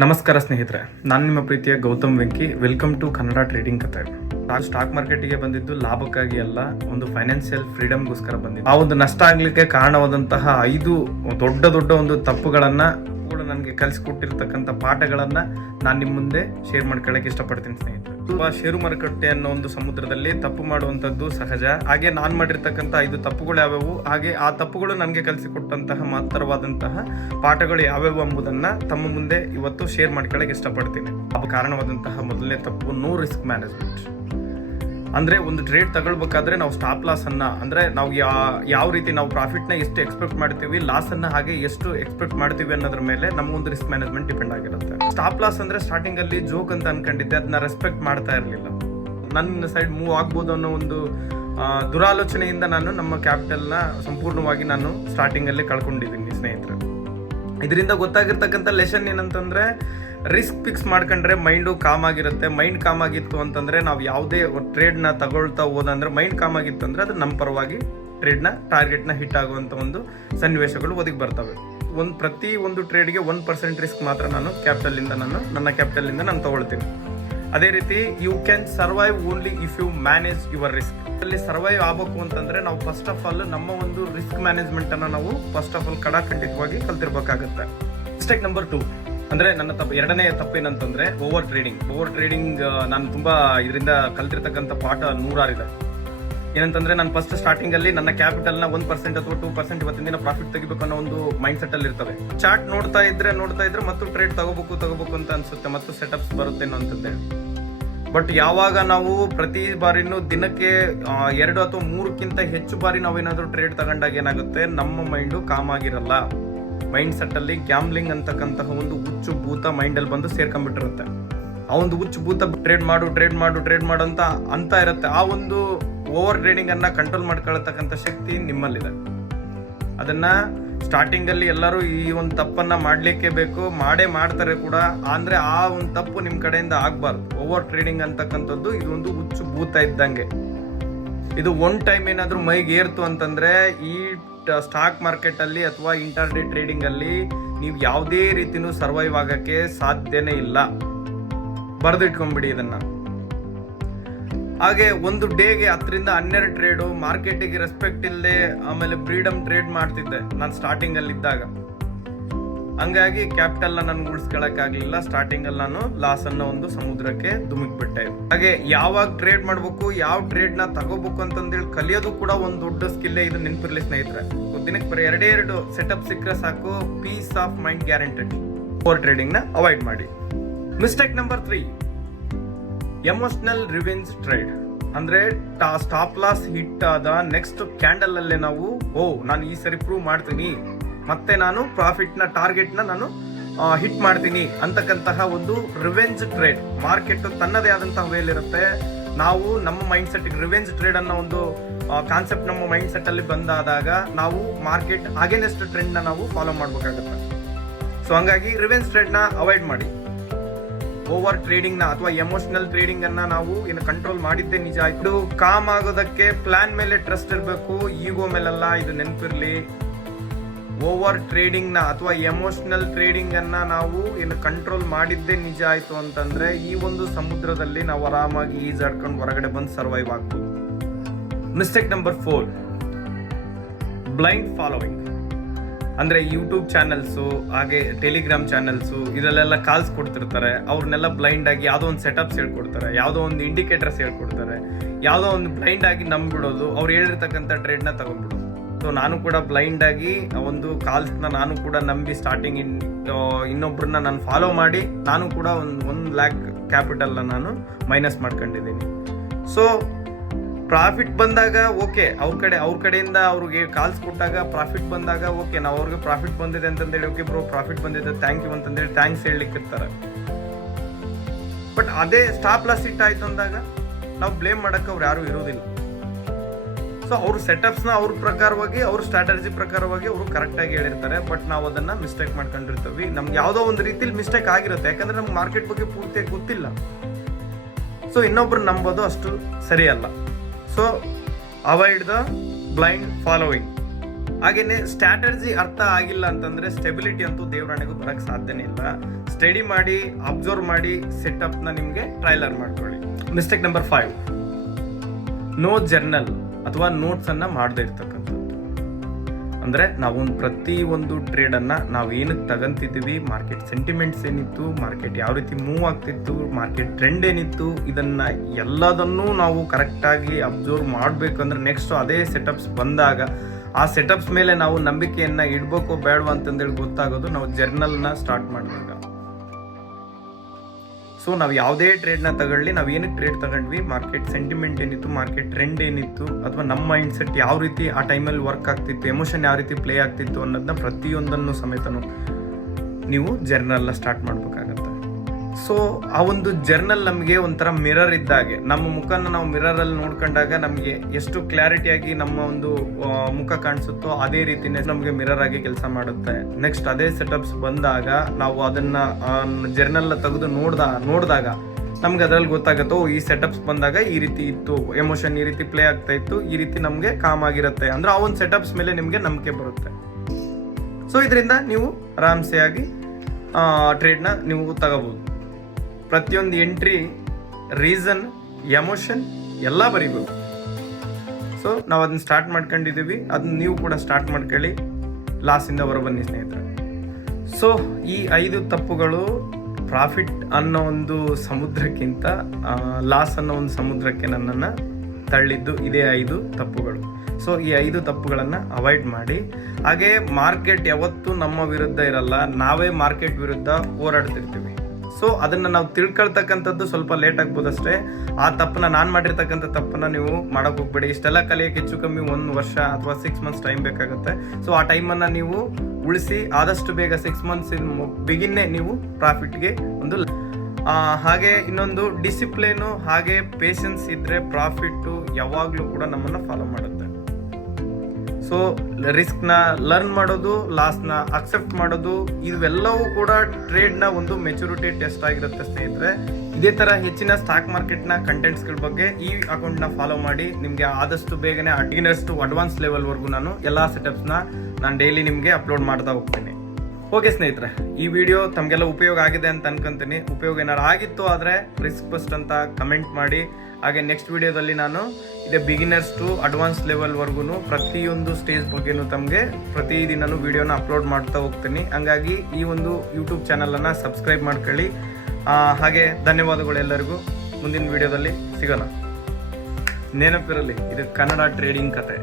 ನಮಸ್ಕಾರ ಸ್ನೇಹಿತರೆ, ನಾನು ನಿಮ್ಮ ಪ್ರೀತಿಯ Gautam Venki. Welcome to Kannada trading ಕತೆ ನಾನು ಸ್ಟಾಕ್ ಮಾರ್ಕೆಟ್ಗೆ ಬಂದಿದ್ದು ಲಾಭಕ್ಕಾಗಿ ಅಲ್ಲ, ಒಂದು ಫೈನಾನ್ಷಿಯಲ್ ಫ್ರೀಡಮ್ಗೋಸ್ಕರ ಬಂದಿದ್ದು. ಆ ಒಂದು ನಷ್ಟ ಆಗ್ಲಿಕ್ಕೆ ಕಾರಣವಾದಂತಹ ಐದು ದೊಡ್ಡ ದೊಡ್ಡ ಒಂದು ತಪ್ಪುಗಳನ್ನ ಕೂಡ ನನಗೆ ಕಲಿಸ್ಕೊಟ್ಟಿರ್ತಕ್ಕಂಥ ಪಾಠಗಳನ್ನ ನಾನು ನಿಮ್ಮ ಮುಂದೆ ಶೇರ್ ಮಾಡ್ಕೊಳ್ಳಕ್ಕೆ ಇಷ್ಟಪಡ್ತೀನಿ ಸ್ನೇಹಿತರೆ. ತುಂಬಾ ಷೇರು ಮಾರುಕಟ್ಟೆ ಅನ್ನೋ ಒಂದು ಸಮುದ್ರದಲ್ಲಿ ತಪ್ಪು ಮಾಡುವಂತದ್ದು ಸಹಜ. ಹಾಗೆ ನಾನು ಮಾಡಿರ್ತಕ್ಕಂಥ ಐದು ತಪ್ಪುಗಳು ಯಾವ್ಯಾವು? ಹಾಗೆ ಆ ತಪ್ಪುಗಳು ನನಗೆ ಕಲಿಸಿಕೊಟ್ಟಂತಹ ಮಹತ್ತರವಾದಂತಹ ಪಾಠಗಳು ಯಾವ್ಯಾವು ಎಂಬುದನ್ನ ತಮ್ಮ ಮುಂದೆ ಇವತ್ತು ಶೇರ್ ಮಾಡ್ಕೊಳ್ಳಕ್ಕೆ ಇಷ್ಟಪಡ್ತೀನಿ. ಆ ಕಾರಣವಾದಂತಹ ಮೊದಲನೇ ತಪ್ಪು ನೋ ರಿಸ್ಕ್ ಮ್ಯಾನೇಜ್ಮೆಂಟ್ ಅಂದ್ರೆ ಒಂದು ಟ್ರೇಡ್ ತಗೊಳ್ಬೇಕಾದ್ರೆ ನಾವು ಸ್ಟಾಪ್ ಲಾಸ್ ಅಂದರೆ ನಾವು ಯಾವ ರೀತಿ ನಾವು ಪ್ರಾಫಿಟ್ನ ಎಷ್ಟು ಎಕ್ಸ್ಪೆಕ್ಟ್ ಮಾಡ್ತೀವಿ ಲಾಸ್ ಅನ್ನ ಹಾಗೆ ಎಷ್ಟು ಎಕ್ಸ್ಪೆಕ್ಟ್ ಮಾಡ್ತೀವಿ ಅನ್ನೋದ್ರ ಮೇಲೆ ನಮ್ಮ ಒಂದು ರಿಸ್ಕ್ ಮ್ಯಾನೇಜ್ಮೆಂಟ್ ಡಿಪೆಂಡ್ ಆಗಿರುತ್ತೆ. ಸ್ಟಾಪ್ ಲಾಸ್ ಅಂದ್ರೆ ಸ್ಟಾರ್ಟಿಂಗ್ ಅಲ್ಲಿ ಜೋಕ್ ಅಂತ ಅನ್ಕೊಂಡಿದ್ದೆ ಅದನ್ನ ರೆಸ್ಪೆಕ್ಟ್ ಮಾಡ್ತಾ ಇರಲಿಲ್ಲ. ನನ್ನ ಸೈಡ್ ಮೂವ್ ಆಗ್ಬೋದು ಅನ್ನೋ ಒಂದು ದುರಾಲೋಚನೆಯಿಂದ ನಾನು ನಮ್ಮ ಕ್ಯಾಪಿಟಲ್ನ ಸಂಪೂರ್ಣವಾಗಿ ನಾನು ಸ್ಟಾರ್ಟಿಂಗ್ ಅಲ್ಲಿ ಕಳ್ಕೊಂಡಿದ್ದೀನಿ ಸ್ನೇಹಿತರೆ. ಇದರಿಂದ ಗೊತ್ತಾಗಿರ್ತಕ್ಕಂಥ ಲೆಸನ್ ಏನಂತಂದ್ರೆ ರಿಸ್ಕ್ ಫಿಕ್ಸ್ ಮಾಡ್ಕೊಂಡ್ರೆ ಮೈಂಡು ಕಾಮ್ ಆಗಿರುತ್ತೆ. ಮೈಂಡ್ ಕಾಮ್ ಆಗಿತ್ತು ಅಂತಂದ್ರೆ ನಾವು ಯಾವುದೇ ಟ್ರೇಡ್ನ ತಗೊಳ್ತಾ ಹೋದಂದ್ರೆ ಮೈಂಡ್ ಕಾಮ್ ಆಗಿತ್ತು ಅಂದ್ರೆ ಅದು ನಮ್ಮ ಪರವಾಗಿ ಟ್ರೇಡ್ನ ಟಾರ್ಗೆಟ್ನ ಹಿಟ್ ಆಗುವಂತ ಒಂದು ಸನ್ನಿವೇಶಗಳು ಒದಗಿ ಬರ್ತವೆ. ಒಂದು ಪ್ರತಿ ಒಂದು ಟ್ರೇಡ್ಗೆ ಒನ್ ಪರ್ಸೆಂಟ್ ರಿಸ್ಕ್ ಮಾತ್ರ ನಾನು ಕ್ಯಾಪಿಟಲ್ ಇಂದ ನಾನು, ನನ್ನ ಕ್ಯಾಪಿಟಲ್ ಇಂದ ನಾನು ತಗೊಳ್ತೀನಿ. ಅದೇ ರೀತಿ you can survive only if you manage your risk ಅಲ್ಲಿ ಸರ್ವೈವ್ ಆಗಬೇಕು ಅಂತಂದ್ರೆ ನಾವು ಫಸ್ಟ್ ಆಫ್ ಆಲ್ ನಮ್ಮ ಒಂದು ರಿಸ್ಕ್ ಮ್ಯಾನೇಜ್ಮೆಂಟ್ ಅನ್ನ ನಾವು ಫಸ್ಟ್ ಆಫ್ ಆಲ್ ಕಡಾಖಂಡಿತವಾಗಿ ಕಲ್ತಿರ್ಬೇಕಾಗುತ್ತೆ. ಮಿಸ್ಟೇಕ್ ನಂಬರ್ ಟು ಅಂದ್ರೆ ನನ್ನ ತಪ್ಪು, ಎರಡನೇ ತಪ್ಪು ಏನಂತಂದ್ರೆ ಓವರ್ ಟ್ರೇಡಿಂಗ್ ಓವರ್ ಟ್ರೇಡಿಂಗ್ ನಾನು ತುಂಬಾ ಇದರಿಂದ ಕಲ್ತಿರ್ತಕ್ಕಂಥ ಪಾಠ ನೂರಾರಿದೆ. ಏನಂತಂದ್ರೆ ನಾನು ಫಸ್ಟ್ ಸ್ಟಾರ್ಟಿಂಗ್ ಅಲ್ಲಿ ನನ್ನ ಕ್ಯಾಪಿಟಲ್ನ ಒಂದ್ ಪರ್ಸೆಂಟ್ ಅಥವಾ ಟೂ ಪರ್ಸೆಂಟ್ ಇವತ್ತಿನ ದಿನ ಪ್ರಾಫಿಟ್ ತೆಗಿಬೇಕು ಅನ್ನೋ ಒಂದು ಮೈಂಡ್ ಸೆಟ್ ಅಲ್ಲಿ ಇರ್ತವೆ. ಚಾರ್ಟ್ ನೋಡ್ತಾ ಇದ್ರೆ ನೋಡ್ತಾ ಇದ್ರೆ ಮತ್ತು ಟ್ರೇಡ್ ತಗೋಬೇಕು ತಗೋಬೇಕು ಅಂತ ಅನ್ಸುತ್ತೆ, ಮತ್ತು ಸೆಟಪ್ಸ್ ಬರುತ್ತೆ ಅಂತಂದೇಳಿ ಬಟ್ ಯಾವಾಗ ನಾವು ಪ್ರತಿ ಬಾರಿನೂ ದಿನಕ್ಕೆ ಎರಡು ಅಥವಾ ಮೂರಕ್ಕಿಂತ ಹೆಚ್ಚು ಬಾರಿ ನಾವೇನಾದ್ರೂ ಟ್ರೇಡ್ ತಗೊಂಡಾಗ ಏನಾಗುತ್ತೆ? ನಮ್ಮ ಮೈಂಡು ಕಾಮ್ ಆಗಿರಲ್ಲ. ಮೈಂಡ್ ಸೆಟ್ ಅಲ್ಲಿ ಗ್ಯಾಮ್ಲಿಂಗ್ ಅಂತಕ್ಕಂತಹ ಒಂದು ಹುಚ್ಚು ಭೂತ ಮೈಂಡ್ ಅಲ್ಲಿ ಬಂದು ಸೇರ್ಕೊಂಡ್ಬಿಟ್ಟಿರುತ್ತೆ. ಆ ಒಂದು ಹುಚ್ಚು ಭೂತ ಟ್ರೇಡ್ ಮಾಡು ಟ್ರೇಡ್ ಮಾಡು ಟ್ರೇಡ್ ಮಾಡು ಅಂತ ಅಂತ ಇರುತ್ತೆ. ಆ ಒಂದು ಓವರ್ ಟ್ರೇಡಿಂಗನ್ನು ಕಂಟ್ರೋಲ್ ಮಾಡ್ಕೊಳ್ತಕ್ಕಂಥ ಶಕ್ತಿ ನಿಮ್ಮಲ್ಲಿದೆ. ಅದನ್ನ ಸ್ಟಾರ್ಟಿಂಗ್ ಅಲ್ಲಿ ಎಲ್ಲರೂ ಈ ಒಂದು ತಪ್ಪನ್ನ ಮಾಡಲಿಕ್ಕೆ ಬೇಕು, ಮಾಡೇ ಮಾಡ್ತಾರೆ ಕೂಡ. ಅಂದ್ರೆ ಆ ಒಂದು ತಪ್ಪು ನಿಮ್ಮ ಕಡೆಯಿಂದ ಆಗಬಾರ್ದು. ಓವರ್ ಟ್ರೇಡಿಂಗ್ ಅಂತಕ್ಕಂಥದ್ದು ಒಂದು ಹುಚ್ಚು ಭೂತ ಇದ್ದಂಗೆ. ಇದು ಒನ್ ಟೈಮ್ ಏನಾದರೂ ಮೈಗೆ ಏರ್ತು ಅಂತಂದ್ರೆ ಈ ಸ್ಟಾಕ್ ಮಾರ್ಕೆಟ್ ಅಲ್ಲಿ ಅಥವಾ ಇಂಟರ್ ಡೇ ಟ್ರೇಡಿಂಗ್ ಅಲ್ಲಿ ನೀವು ಯಾವುದೇ ರೀತಿನೂ ಸರ್ವೈವ್ ಆಗಕ್ಕೆ ಸಾಧ್ಯನೇ ಇಲ್ಲ. ಬರೆದಿಟ್ಕೊಂಡ್ಬಿಡಿ ಇದನ್ನ. ಹಾಗೆ ಒಂದು ಡೇಗೆ ಹತ್ತರಿಂದ ಹನ್ನೆರಡು ಟ್ರೇಡು ಮಾರ್ಕೆಟಿಗೆ ರೆಸ್ಪೆಕ್ಟ್ ಇಲ್ಲದೆ ಆಮೇಲೆ ಫ್ರೀಡಮ್ ಟ್ರೇಡ್ ಮಾಡ್ತಿದ್ದೆ ನಾನು ಸ್ಟಾರ್ಟಿಂಗ್ ಅಲ್ಲಿ ಇದ್ದಾಗ ಹಂಗಾಗಿ ಕ್ಯಾಪಿಟಲ್ ನಾನು ಸ್ಟಾರ್ಟಿಂಗ್ ಅಲ್ಲಿ ನಾನು ಲಾಸ್ ಅನ್ನೋ ಒಂದು ಸಮುದ್ರಕ್ಕೆ ಧುಮುಕ್ಬಿಟ್ಟೆ. ಹಾಗೆ ಯಾವಾಗ ಟ್ರೇಡ್ ಮಾಡ್ಬೇಕು, ಯಾವ ಟ್ರೇಡ್ನ ತಗೋಬೇಕು ಅಂತಂದೇಳಿ ಕಲಿಯೋದು ಕೂಡ ಒಂದು ದೊಡ್ಡ ಸ್ಕಿಲ್ ಇದು ನೆನಪಿರ್ಲಿ ಸ್ನೇಹಿತರೆ. ದಿನಕ್ಕೆ ಬರೀ ಎರಡೇ ಎರಡು ಸೆಟಪ್ ಸಿಕ್ಕರೆ ಸಾಕು ಪೀಸ್ ಆಫ್ ಮೈಂಡ್ ಗ್ಯಾರಂಟೆಡ್ ಓವರ್ ಟ್ರೇಡಿಂಗ್ನ ಅವಾಯ್ಡ್ ಮಾಡಿ. Mistake number three emotional revenge trade ಅಂದ್ರೆ ಸ್ಟಾಪ್ ಲಾಸ್ ಹಿಟ್ ಆದ ನೆಕ್ಸ್ಟ್ ಕ್ಯಾಂಡಲ್ ಅಲ್ಲೇ ನಾವು, ಓ, ನಾನು ಈ ಸರಿ ಪ್ರೂವ್ ಮಾಡ್ತೀನಿ. ಮತ್ತೆ ನಾನು ಪ್ರಾಫಿಟ್ನ ಟಾರ್ಗೆಟ್ನ ಟಾರ್ಗೆಟ್ ನಾನು ಹಿಟ್ ಮಾಡ್ತೀನಿ ಅಂತಕ್ಕಂತಹ ಒಂದು ರಿವೆಂಜ್ ಟ್ರೇಡ್ ಮಾರ್ಕೆಟ್ ತನ್ನದೇ ಆದಂತಹ ವೇಲಿರುತ್ತೆ ನಾವು ನಮ್ಮ ಮೈಂಡ್ ಸೆಟ್ ರಿವೆಂಜ್ ಟ್ರೇಡ್ ಅನ್ನೋ ಒಂದು ಕಾನ್ಸೆಪ್ಟ್ ನಮ್ಮ ಮೈಂಡ್ ಸೆಟ್ ಅಲ್ಲಿ ಬಂದಾದಾಗ ನಾವು ಮಾರ್ಕೆಟ್ ಅಗೇನೆಸ್ಟ್ ಟ್ರೆಂಡ್ ನಾವು ಫಾಲೋ ಮಾಡಬೇಕಾಗುತ್ತೆ. ಸೊ ಹಂಗಾಗಿ ರಿವೆಂಜ್ ಟ್ರೇಡ್ನ ಅವಾಯ್ಡ್ ಮಾಡಿ. ಓವರ್ ಟ್ರೇಡಿಂಗ್ನ ಅಥವಾ ಎಮೋಷನಲ್ ಟ್ರೇಡಿಂಗ್ ಅನ್ನ ನಾವು ಏನು ಕಂಟ್ರೋಲ್ ಮಾಡಿದ್ದೆ ನಿಜ. ಇದು ಕಾಮ್ ಆಗೋದಕ್ಕೆ ಪ್ಲಾನ್ ಮೇಲೆ ಟ್ರಸ್ಟ್ ಇರಬೇಕು ಈಗೋ ಮೇಲೆಲ್ಲ ಇದು ನೆನಪಿರ್ಲಿ. ಓವರ್ ಟ್ರೇಡಿಂಗ್ನ ಅಥವಾ ಎಮೋಷನಲ್ ಟ್ರೇಡಿಂಗ್ ಅನ್ನ ನಾವು ಏನು ಕಂಟ್ರೋಲ್ ಮಾಡಿದ್ದೇ ನಿಜ ಆಯ್ತು ಅಂತಂದ್ರೆ ಈ ಒಂದು ಸಮುದ್ರದಲ್ಲಿ ನಾವು ಆರಾಮಾಗಿ ಈಜಾಡ್ಕೊಂಡು ಹೊರಗಡೆ ಬಂದು ಸರ್ವೈವ್ ಆಗ್ಬೋದು. Mistake number four blind following ಅಂದ್ರೆ ಯೂಟ್ಯೂಬ್ ಚಾನೆಲ್ಸು, ಹಾಗೆ ಟೆಲಿಗ್ರಾಮ್ ಚಾನೆಲ್ಸು, ಇದರಲ್ಲೆಲ್ಲ ಕಾಲ್ಸ್ ಕೊಡ್ತಿರ್ತಾರೆ. ಅವ್ರನ್ನೆಲ್ಲ ಬ್ಲೈಂಡ್ ಆಗಿ ಯಾವುದೋ ಒಂದು ಸೆಟಪ್ಸ್ ಹೇಳ್ಕೊಡ್ತಾರೆ, ಯಾವುದೋ ಒಂದು ಇಂಡಿಕೇಟರ್ಸ್ ಹೇಳ್ಕೊಡ್ತಾರೆ. ಯಾವುದೋ ಒಂದು ಬ್ಲೈಂಡ್ ಆಗಿ ನಂಬಿಡೋದು ಅವ್ರು ಹೇಳಿರ್ತಕ್ಕಂಥ ಟ್ರೇಡ್ನ ತಗೊಂಡ್ಬಿಡೋದು. ಸೊ ನಾನು ಕೂಡ ಬ್ಲೈಂಡ್ ಆಗಿ ಒಂದು ಕಾಲ್ಸ್ನ ನಾನು ಕೂಡ ನಂಬಿ ಸ್ಟಾರ್ಟಿಂಗ್ ಇನ್ ಆ, ಇನ್ನೊಬ್ರನ್ನ ನಾನು ಫಾಲೋ ಮಾಡಿ ನಾನು ಕೂಡ ಒಂದು ಒಂದು ಲ್ಯಾಕ್ ಕ್ಯಾಪಿಟಲ್ನ ನಾನು ಮೈನಸ್ ಮಾಡ್ಕೊಂಡಿದ್ದೀನಿ. ಸೊ ಪ್ರಾಫಿಟ್ ಬಂದಾಗ ಓಕೆ ಅವ್ರ ಕಡೆ ಅವ್ರ ಕಡೆಯಿಂದ ಅವ್ರಿಗೆ ಕಾಲ್ಸ್ ಕೊಟ್ಟಾಗ ಪ್ರಾಫಿಟ್ ಬಂದಾಗ ಓಕೆ ನಾವು ಅವ್ರಿಗೆ ಪ್ರಾಫಿಟ್ ಬಂದಿದೆ ಅಂತಂದೇಳಿ ಓಕೆ ಬ್ರೋ ಪ್ರಾಫಿಟ್ ಬಂದಿದೆ ಥ್ಯಾಂಕ್ ಯು ಅಂತಂದೇಳಿ ಥ್ಯಾಂಕ್ಸ್ ಹೇಳಲಿಕ್ಕೆ ಇರ್ತಾರೆ ಬಟ್ ಅದೇ ಸ್ಟಾಪ್ ಲಾಸ್ ಇಟ್ ಆಯ್ತು ಅಂದಾಗ ನಾವು ಬ್ಲೇಮ್ ಮಾಡೋಕ್ಕೆ ಅವ್ರು ಯಾರೂ ಇರೋದಿಲ್ಲ. ಸೊ ಅವ್ರ ಸೆಟಪ್ಸ್ನ ಅವ್ರ ಪ್ರಕಾರವಾಗಿ, ಅವ್ರ ಸ್ಟ್ರಾಟಜಿ ಪ್ರಕಾರವಾಗಿ ಅವರು ಕರೆಕ್ಟಾಗಿ ಹೇಳಿರ್ತಾರೆ. ಬಟ್ ನಾವು ಅದನ್ನ ಮಿಸ್ಟೇಕ್ ಮಾಡ್ಕೊಂಡಿರ್ತೀವಿ. ನಮ್ಗೆ ಯಾವುದೋ ಒಂದು ರೀತಿಲಿ ಮಿಸ್ಟೇಕ್ ಆಗಿರುತ್ತೆ. ಯಾಕಂದ್ರೆ ನಮ್ಗೆ ಮಾರ್ಕೆಟ್ ಬಗ್ಗೆ ಪೂರ್ತಿಯಾಗಿ ಗೊತ್ತಿಲ್ಲ. ಸೊ ಇನ್ನೊಬ್ರು ನಂಬೋದು ಅಷ್ಟು ಸರಿಯಲ್ಲ. So avoid the blind following ಹಾಗೆಯೇ ಸ್ಟ್ರಾಟಜಿ ಅರ್ಥ ಆಗಿಲ್ಲ ಅಂತಂದ್ರೆ ಸ್ಟೆಬಿಲಿಟಿ ಅಂತೂ ದೇವರಾಣೆಗೂ ಬರಕ್ ಸಾಧ್ಯನೇ ಇಲ್ಲ. ಸ್ಟಡಿ ಮಾಡಿ ಅಬ್ಸರ್ವ್ ಮಾಡಿ ಸೆಟಪ್ನ ನಿಮ್ಗೆ ಟ್ರೈಲರ್ ಮಾಡ್ಕೊಳ್ಳಿ. Mistake number five no journal ಅಥವಾ ನೋಟ್ಸ್ ಅನ್ನ ಮಾಡದೇ ಇರ್ತಕ್ಕಂಥದ್ದು. ಅಂದ್ರೆ ನಾವೊಂದು ಪ್ರತಿ ಒಂದು ಟ್ರೇಡ್ ಅನ್ನ ನಾವು ಏನಕ್ಕೆ ತಗಂತಿದ್ದೀವಿ ಮಾರ್ಕೆಟ್ ಸೆಂಟಿಮೆಂಟ್ಸ್ ಏನಿತ್ತು ಮಾರ್ಕೆಟ್ ಯಾವ ರೀತಿ ಮೂವ್ ಆಗ್ತಿತ್ತು ಮಾರ್ಕೆಟ್ ಟ್ರೆಂಡ್ ಏನಿತ್ತು, ಇದನ್ನ ಎಲ್ಲದನ್ನೂ ನಾವು ಕರೆಕ್ಟಾಗಿ ಅಬ್ಸರ್ವ್ ಮಾಡಬೇಕಂದ್ರೆ ನೆಕ್ಸ್ಟ್ ಅದೇ ಸೆಟಪ್ಸ್ ಬಂದಾಗ, ಆ ಸೆಟಪ್ಸ್ ಮೇಲೆ ನಾವು ನಂಬಿಕೆಯನ್ನ ಇಡ್ಬೇಕೋ ಬೇಡವಾ ಅಂತಂದೇಳಿ ಗೊತ್ತಾಗೋದು ನಾವು ಜರ್ನಲ್ನ ಸ್ಟಾರ್ಟ್ ಮಾಡಿದಾಗ ಸೊ ನಾವು ಯಾವುದೇ ಟ್ರೇಡ್ನ ತಗೊಳ್ಳಿ, ನಾವು ಏನಕ್ಕೆ ಟ್ರೇಡ್ ತಗೊಂಡ್ವಿ? ಮಾರ್ಕೆಟ್ ಸೆಂಟಿಮೆಂಟ್ ಏನಿತ್ತು ಮಾರ್ಕೆಟ್ ಟ್ರೆಂಡ್ ಏನಿತ್ತು, ಅಥವಾ ನಮ್ಮ ಮೈಂಡ್ ಸೆಟ್ ಯಾವ ರೀತಿ ಆ ಟೈಮಲ್ಲಿ ವರ್ಕ್ ಆಗ್ತಿತ್ತು ಎಮೋಷನ್ ಯಾವ ರೀತಿ ಪ್ಲೇ ಆಗ್ತಿತ್ತು ಅನ್ನೋದನ್ನ ಪ್ರತಿಯೊಂದನ್ನು ಸಮೇತನು ನೀವು ಜರ್ನಲ್ನ ಸ್ಟಾರ್ಟ್ ಮಾಡ್ಬೇಕಾಗತ್ತೆ. ಸೊ ಆ ಒಂದು ಜರ್ನಲ್ ನಮಗೆ ಒಂಥರ ಮಿರರ್ ಇದ್ದಾಗೆ. ನಮ್ಮ ಮುಖನ ನಾವು ಮಿರರ್ ಅಲ್ಲಿ ನೋಡ್ಕೊಂಡಾಗ ನಮಗೆ ಎಷ್ಟು ಕ್ಲಾರಿಟಿಯಾಗಿ ನಮ್ಮ ಒಂದು ಮುಖ ಕಾಣಿಸುತ್ತೋ ಅದೇ ರೀತಿನೇ ನಮಗೆ ಮಿರರ್ ಆಗಿ ಕೆಲಸ ಮಾಡುತ್ತೆ. ನೆಕ್ಸ್ಟ್ ಅದೇ ಸೆಟಪ್ಸ್ ಬಂದಾಗ ನಾವು ಅದನ್ನ ಜರ್ನಲ್ ತೆಗೆದು ನೋಡ್ದ, ನೋಡಿದಾಗ ನಮ್ಗೆ ಅದ್ರಲ್ಲಿ ಗೊತ್ತಾಗುತ್ತೋ ಈ ಸೆಟಪ್ಸ್ ಬಂದಾಗ ಈ ರೀತಿ ಇತ್ತು ಎಮೋಷನ್ ಈ ರೀತಿ ಪ್ಲೇ ಆಗ್ತಾ ಇತ್ತು, ಈ ರೀತಿ ನಮಗೆ ಕಾಮ್ ಆಗಿರುತ್ತೆ. ಅಂದ್ರೆ ಆ ಒಂದು ಸೆಟಪ್ಸ್ ಮೇಲೆ ನಿಮಗೆ ನಂಬಿಕೆ ಬರುತ್ತೆ. ಸೊ ಇದರಿಂದ ನೀವು ಆರಾಮ್ಸೆಯಾಗಿ ಟ್ರೇಡ್ನ ನೀವು ತಗೋಬಹುದು ಪ್ರತಿಯೊಂದು ಎಂಟ್ರಿ ರೀಸನ್ ಎಮೋಷನ್ ಎಲ್ಲ ಬರಿಬೇಕು ಸೊ ನಾವು ಅದನ್ನ ಸ್ಟಾರ್ಟ್ ಮಾಡ್ಕೊಂಡಿದ್ದೀವಿ. ಅದನ್ನ ನೀವು ಕೂಡ ಸ್ಟಾರ್ಟ್ ಮಾಡ್ಕೊಳ್ಳಿ. ಲಾಸಿಂದ ಹೊರಬನ್ನಿ ಸ್ನೇಹಿತರೆ. ಸೊ ಈ ಐದು ತಪ್ಪುಗಳು ಪ್ರಾಫಿಟ್ ಅನ್ನೋ ಒಂದು ಸಮುದ್ರಕ್ಕಿಂತ ಲಾಸ್ ಅನ್ನೋ ಒಂದು ಸಮುದ್ರಕ್ಕೆ ನನ್ನನ್ನು ತಳ್ಳಿದ್ದು ಇದೇ ಐದು ತಪ್ಪುಗಳು. ಸೊ ಈ ಐದು ತಪ್ಪುಗಳನ್ನು ಅವಾಯ್ಡ್ ಮಾಡಿ. ಹಾಗೆ ಮಾರ್ಕೆಟ್ ಯಾವತ್ತೂ ನಮ್ಮ ವಿರುದ್ಧ ಇರಲ್ಲ. ನಾವೇ ಮಾರ್ಕೆಟ್ ವಿರುದ್ಧ ಹೋರಾಡ್ತಿರ್ತೀವಿ. ಸೊ ಅದನ್ನ ನಾವು ತಿಳ್ಕೊಳ್ತಕ್ಕಂಥದ್ದು ಸ್ವಲ್ಪ ಲೇಟ್ ಆಗ್ಬೋದಷ್ಟೇ. ಆ ತಪ್ಪನ್ನ ನಾನು ಮಾಡಿರ್ತಕ್ಕಂಥ ತಪ್ಪನ್ನ ನೀವು ಮಾಡಕ್ ಹೋಗ್ಬೇಡಿ. ಇಷ್ಟೆಲ್ಲ ಕಲಿಯಕ್ಕೆ ಹೆಚ್ಚು ಕಮ್ಮಿ ಒಂದು ವರ್ಷ ಅಥವಾ ಸಿಕ್ಸ್ ಮಂತ್ಸ್ ಟೈಮ್ ಬೇಕಾಗುತ್ತೆ. ಸೊ ಆ ಟೈಮನ್ನು ನೀವು ಉಳಿಸಿ ಆದಷ್ಟು ಬೇಗ ಸಿಕ್ಸ್ ಮಂತ್ಸ್ ಬಿಗಿನ್ನೇ ನೀವು ಪ್ರಾಫಿಟ್ಗೆ ಒಂದು ಹಾಗೆ ಇನ್ನೊಂದು ಡಿಸಿಪ್ಲಿನು ಹಾಗೆ ಪೇಷನ್ಸ್ ಇದ್ರೆ ಪ್ರಾಫಿಟ್ಟು ಯಾವಾಗಲೂ ಕೂಡ ನಮ್ಮನ್ನ ಫಾಲೋ ಮಾಡುತ್ತೆ. ಸೊ ರಿಸ್ಕ್ನ ಲರ್ನ್ ಮಾಡೋದು ಲಾಸ್ನ ಅಕ್ಸೆಪ್ಟ್ ಮಾಡೋದು, ಇವೆಲ್ಲವೂ ಕೂಡ ಟ್ರೇಡ್ನ ಒಂದು ಮೆಚುರಿಟಿ ಟೆಸ್ಟ್ ಆಗಿರುತ್ತೆ ಸ್ನೇಹಿತರೆ. ಇದೇ ತರ ಹೆಚ್ಚಿನ ಸ್ಟಾಕ್ ಮಾರ್ಕೆಟ್ನ ಕಂಟೆಂಟ್ಸ್ಗಳ ಬಗ್ಗೆ ಈ ಅಕೌಂಟ್ನ ಫಾಲೋ ಮಾಡಿ, ನಿಮಗೆ ಆದಷ್ಟು ಬೇಗನೆ ಅಡ್ಗಿನಷ್ಟು ಅಡ್ವಾನ್ಸ್ ಲೆವೆಲ್ವರೆಗೂ ನಾನು ಎಲ್ಲ ಸೆಟಪ್ಸ್ನ ನಾನು ಡೈಲಿ ನಿಮಗೆ ಅಪ್ಲೋಡ್ ಮಾಡ್ತಾ ಹೋಗ್ತೀನಿ. ಓಕೆ ಸ್ನೇಹಿತರೆ, ಈ ವಿಡಿಯೋ ತಮಗೆಲ್ಲ ಉಪಯೋಗ ಆಗಿದೆ ಅಂತ ಅನ್ಕೊಂತೀನಿ. ಉಪಯೋಗ ಏನಾದ್ರು ಆಗಿತ್ತು ಆದರೆ ರಿಸ್ಕ್ ಫಸ್ಟ್ ಅಂತ ಕಮೆಂಟ್ ಮಾಡಿ. ಹಾಗೆ ನೆಕ್ಸ್ಟ್ ವಿಡಿಯೋದಲ್ಲಿ ನಾನು ಇದೇ ಬಿಗಿನರ್ಸ್ ಟು ಅಡ್ವಾನ್ಸ್ ಲೆವೆಲ್ವರೆಗೂ ಪ್ರತಿಯೊಂದು ಸ್ಟೇಜ್ ಬಗ್ಗೆನೂ ತಮಗೆ ಪ್ರತಿದಿನನೂ ವಿಡಿಯೋನ ಅಪ್ಲೋಡ್ ಮಾಡ್ತಾ ಹೋಗ್ತೀನಿ. ಹಂಗಾಗಿ ಈ ಒಂದು ಯೂಟ್ಯೂಬ್ ಚಾನಲನ್ನು ಸಬ್ಸ್ಕ್ರೈಬ್ ಮಾಡ್ಕೊಳ್ಳಿ. ಹಾಗೆ ಧನ್ಯವಾದಗಳು ಎಲ್ಲರಿಗೂ. ಮುಂದಿನ ವಿಡಿಯೋದಲ್ಲಿ ಸಿಗೋಣ. ನೆನಪಿರಲಿ, ಇದು ಕನ್ನಡ ಟ್ರೇಡಿಂಗ್ ಕತೆ.